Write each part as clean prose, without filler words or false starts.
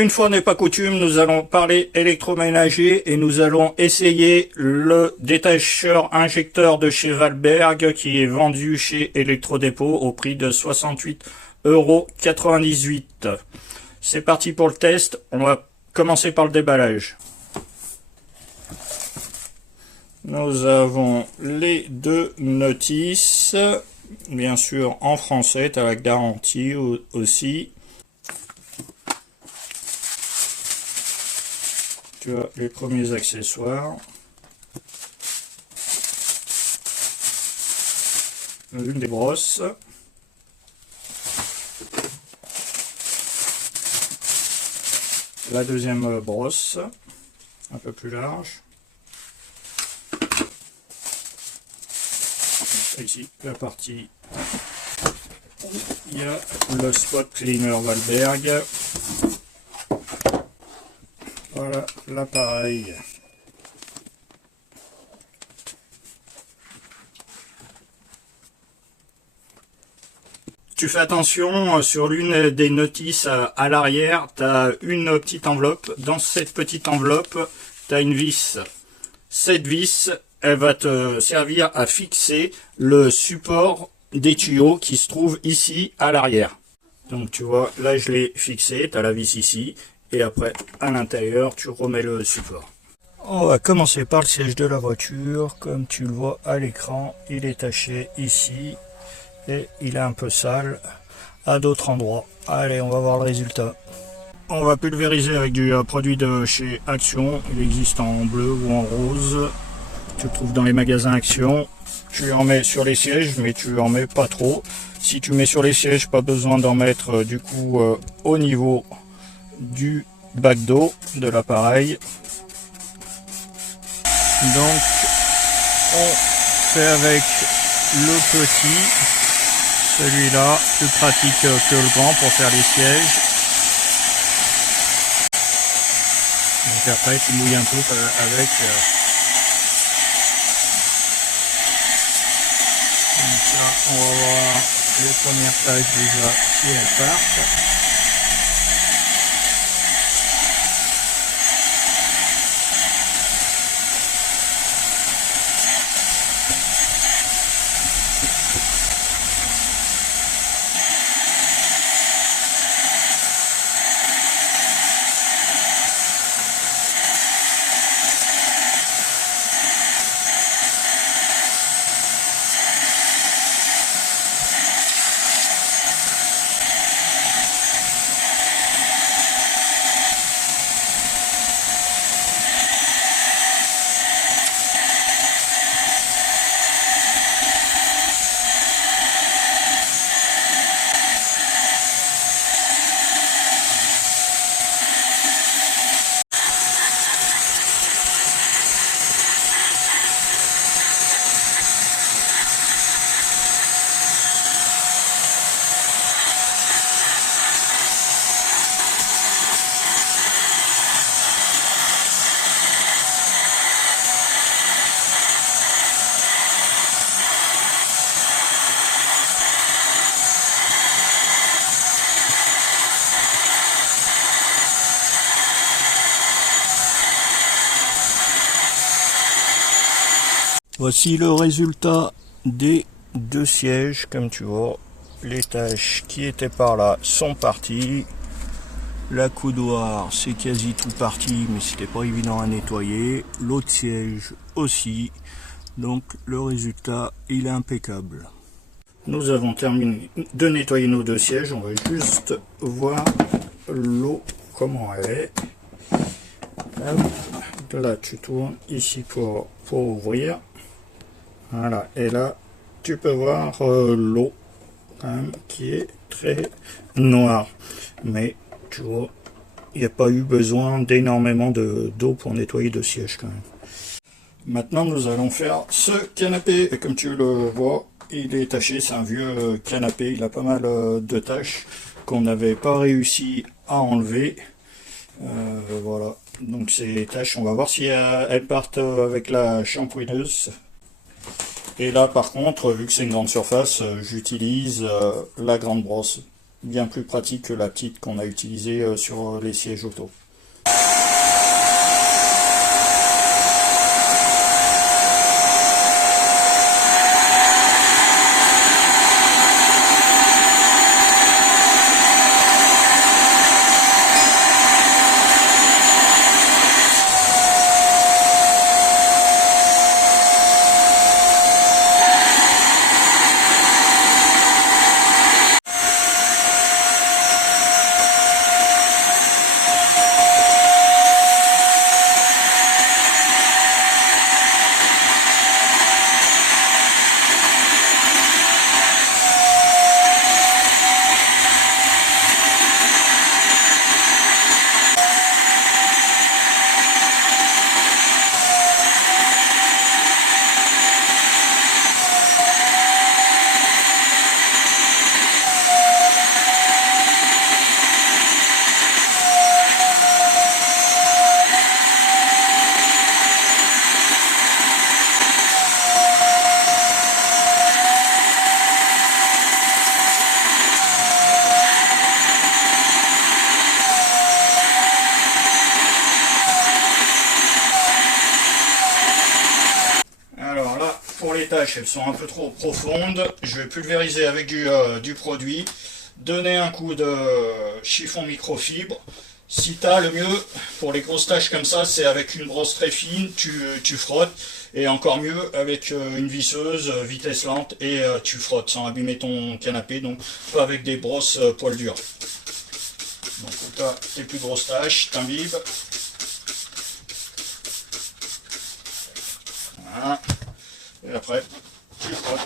Une fois n'est pas coutume, nous allons parler électroménager et nous allons essayer le détacheur injecteur de chez Valberg qui est vendu chez Electrodépôt au prix de 68,98 €. C'est parti pour le test, on va commencer par le déballage. Nous avons les deux notices, bien sûr en français, tu as la garantie aussi. Tu as les premiers accessoires. Une des brosses. La deuxième brosse, un peu plus large. Ici, la partie où il y a le spot cleaner Valberg. Voilà l'appareil. Tu fais attention sur l'une des notices à l'arrière, tu as une petite enveloppe. Dans cette petite enveloppe, tu as une vis. Cette vis, elle va te servir à fixer le support des tuyaux qui se trouve ici à l'arrière. Donc tu vois, là je l'ai fixé, tu as la vis ici. Et après, à l'intérieur, tu remets le support. On va commencer par le siège de la voiture. Comme tu le vois à l'écran, il est taché ici. Et il est un peu sale à d'autres endroits. Allez, on va voir le résultat. On va pulvériser avec du produit de chez Action. Il existe en bleu ou en rose. Tu le trouves dans les magasins Action. Tu en mets sur les sièges, mais tu en mets pas trop. Si tu mets sur les sièges, pas besoin d'en mettre du coup au niveau du bac d'eau de l'appareil. Donc on fait avec le petit, celui-là plus pratique que le grand pour faire les sièges. Donc après tu mouilles un peu avec donc là on va voir les premières taches déjà si elles partent. Voici le résultat des deux sièges, comme tu vois. Les taches qui étaient par là sont parties. La coudoir, c'est quasi tout parti, mais c'était pas évident à nettoyer. L'autre siège aussi. Donc le résultat, il est impeccable. Nous avons terminé de nettoyer nos deux sièges. On va juste voir l'eau, comment elle est. Là, tu tournes ici pour ouvrir. Voilà, et là, tu peux voir l'eau qui est très noire. Mais tu vois, il n'y a pas eu besoin d'énormément d'eau pour nettoyer de sièges quand même. Maintenant, nous allons faire ce canapé. Et comme tu le vois, il est taché. C'est un vieux canapé. Il a pas mal de taches qu'on n'avait pas réussi à enlever. Voilà. Donc ces taches, on va voir si elles partent avec la shampooineuse. Et là par contre, vu que c'est une grande surface, j'utilise la grande brosse bien plus pratique que la petite qu'on a utilisée sur les sièges auto. Alors là, pour les tâches, elles sont un peu trop profondes. Je vais pulvériser avec du produit, donner un coup de chiffon microfibre. Si tu as le mieux, pour les grosses tâches comme ça, c'est avec une brosse très fine, tu frottes. Et encore mieux avec une visseuse, vitesse lente, et tu frottes sans abîmer ton canapé, donc pas avec des brosses poils durs. Donc tu as tes plus grosses tâches, t'imbibes. Voilà. Et après, tu frottes.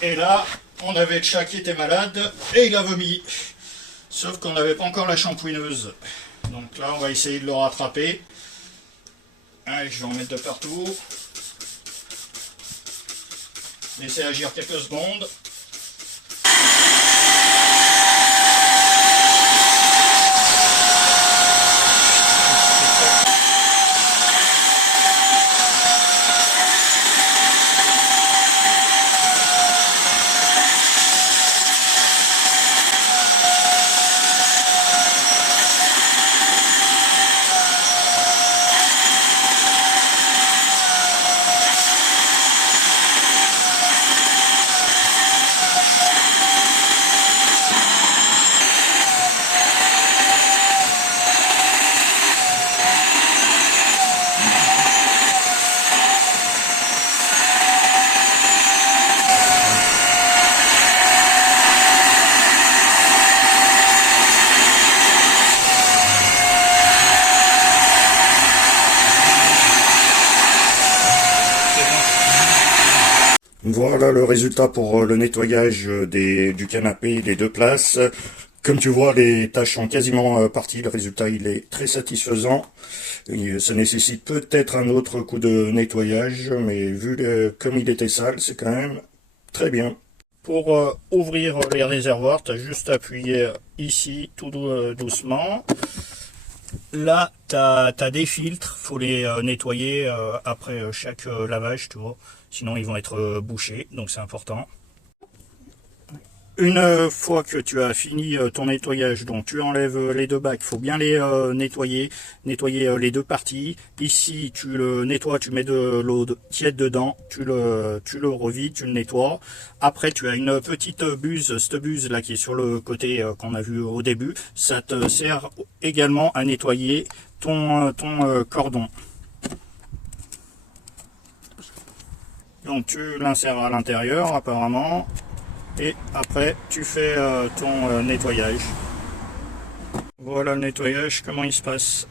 Et là, on avait le chat qui était malade et il a vomi. Sauf qu'on n'avait pas encore la shampouineuse. Donc là, on va essayer de le rattraper. Allez, je vais en mettre de partout. Laisser agir quelques secondes. Voilà le résultat pour le nettoyage du canapé, les deux places. Comme tu vois, les tâches sont quasiment parties. Le résultat, il est très satisfaisant. Ça nécessite peut-être un autre coup de nettoyage, mais vu comme il était sale, c'est quand même très bien. Pour ouvrir les réservoirs, tu as juste appuyé ici tout doucement. Là, tu as des filtres, faut les nettoyer après chaque lavage, tu vois. Sinon, ils vont être bouchés, donc c'est important. Une fois que tu as fini ton nettoyage, donc tu enlèves les deux bacs, il faut bien les nettoyer les deux parties. Ici, tu le nettoies, tu mets de l'eau tiède dedans, tu le revides, tu le nettoies. Après, tu as une petite buse, cette buse là qui est sur le côté qu'on a vu au début. Ça te sert également à nettoyer ton cordon. Donc tu l'insères à l'intérieur apparemment. Et après, tu fais ton nettoyage. Voilà le nettoyage, comment il se passe.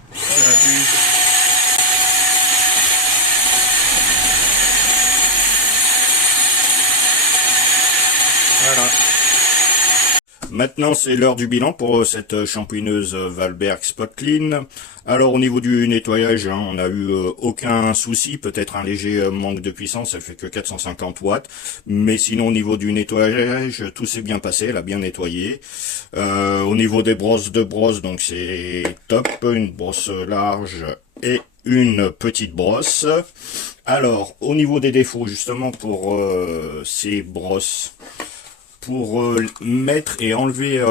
Voilà. Maintenant, c'est l'heure du bilan pour cette shampooineuse Valberg Spot Clean. Alors, au niveau du nettoyage, hein, on n'a eu aucun souci, peut-être un léger manque de puissance, elle fait que 450 watts. Mais sinon, au niveau du nettoyage, tout s'est bien passé, elle a bien nettoyé. Au niveau des brosses de brosse, donc c'est top, une brosse large et une petite brosse. Alors, au niveau des défauts, justement, pour ces brosses, pour mettre et enlever,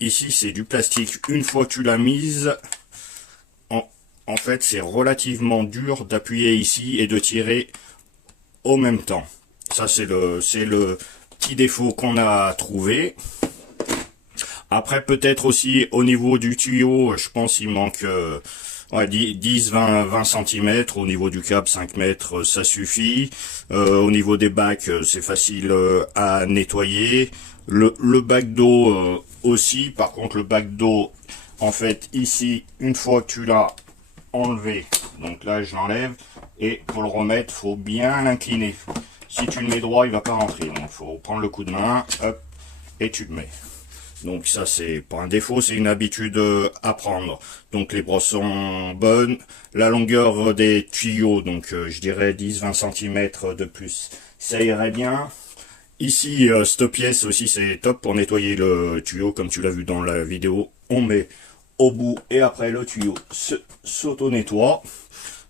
ici c'est du plastique, une fois que tu l'as mise, en fait c'est relativement dur d'appuyer ici et de tirer au même temps. Ça c'est le petit défaut qu'on a trouvé. Après peut-être aussi au niveau du tuyau, je pense il manque... ouais, 10-20 cm, au niveau du câble 5 mètres, ça suffit. Au niveau des bacs, c'est facile à nettoyer. Le bac d'eau aussi, par contre le bac d'eau, en fait ici, une fois que tu l'as enlevé, donc là je l'enlève, et pour le remettre, faut bien l'incliner. Si tu le mets droit, il va pas rentrer, donc faut prendre le coup de main, hop, et tu le mets. Donc ça c'est pas un défaut, c'est une habitude à prendre. Donc les brosses sont bonnes. La longueur des tuyaux, donc je dirais 10-20 cm de plus, ça irait bien. Ici, cette pièce aussi c'est top pour nettoyer le tuyau, comme tu l'as vu dans la vidéo. On met au bout et après le tuyau s'auto-nettoie.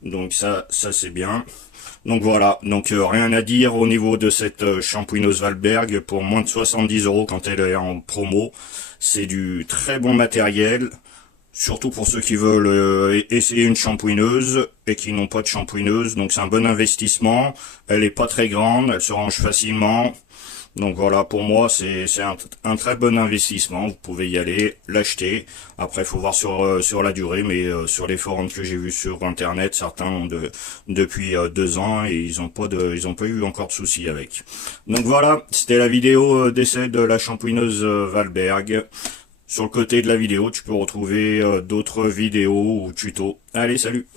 Donc ça c'est bien. Donc voilà, donc rien à dire au niveau de cette shampooineuse Valberg pour moins de 70 € quand elle est en promo. C'est du très bon matériel, surtout pour ceux qui veulent essayer une shampooineuse et qui n'ont pas de shampooineuse. Donc c'est un bon investissement, elle est pas très grande, elle se range facilement. Donc voilà, pour moi, c'est un très bon investissement. Vous pouvez y aller, l'acheter. Après, il faut voir sur la durée, mais sur les forums que j'ai vus sur Internet, certains ont depuis 2 ans et ils ont pas eu encore de soucis avec. Donc voilà, c'était la vidéo d'essai de la shampooineuse Valberg. Sur le côté de la vidéo, tu peux retrouver d'autres vidéos ou tutos. Allez, salut!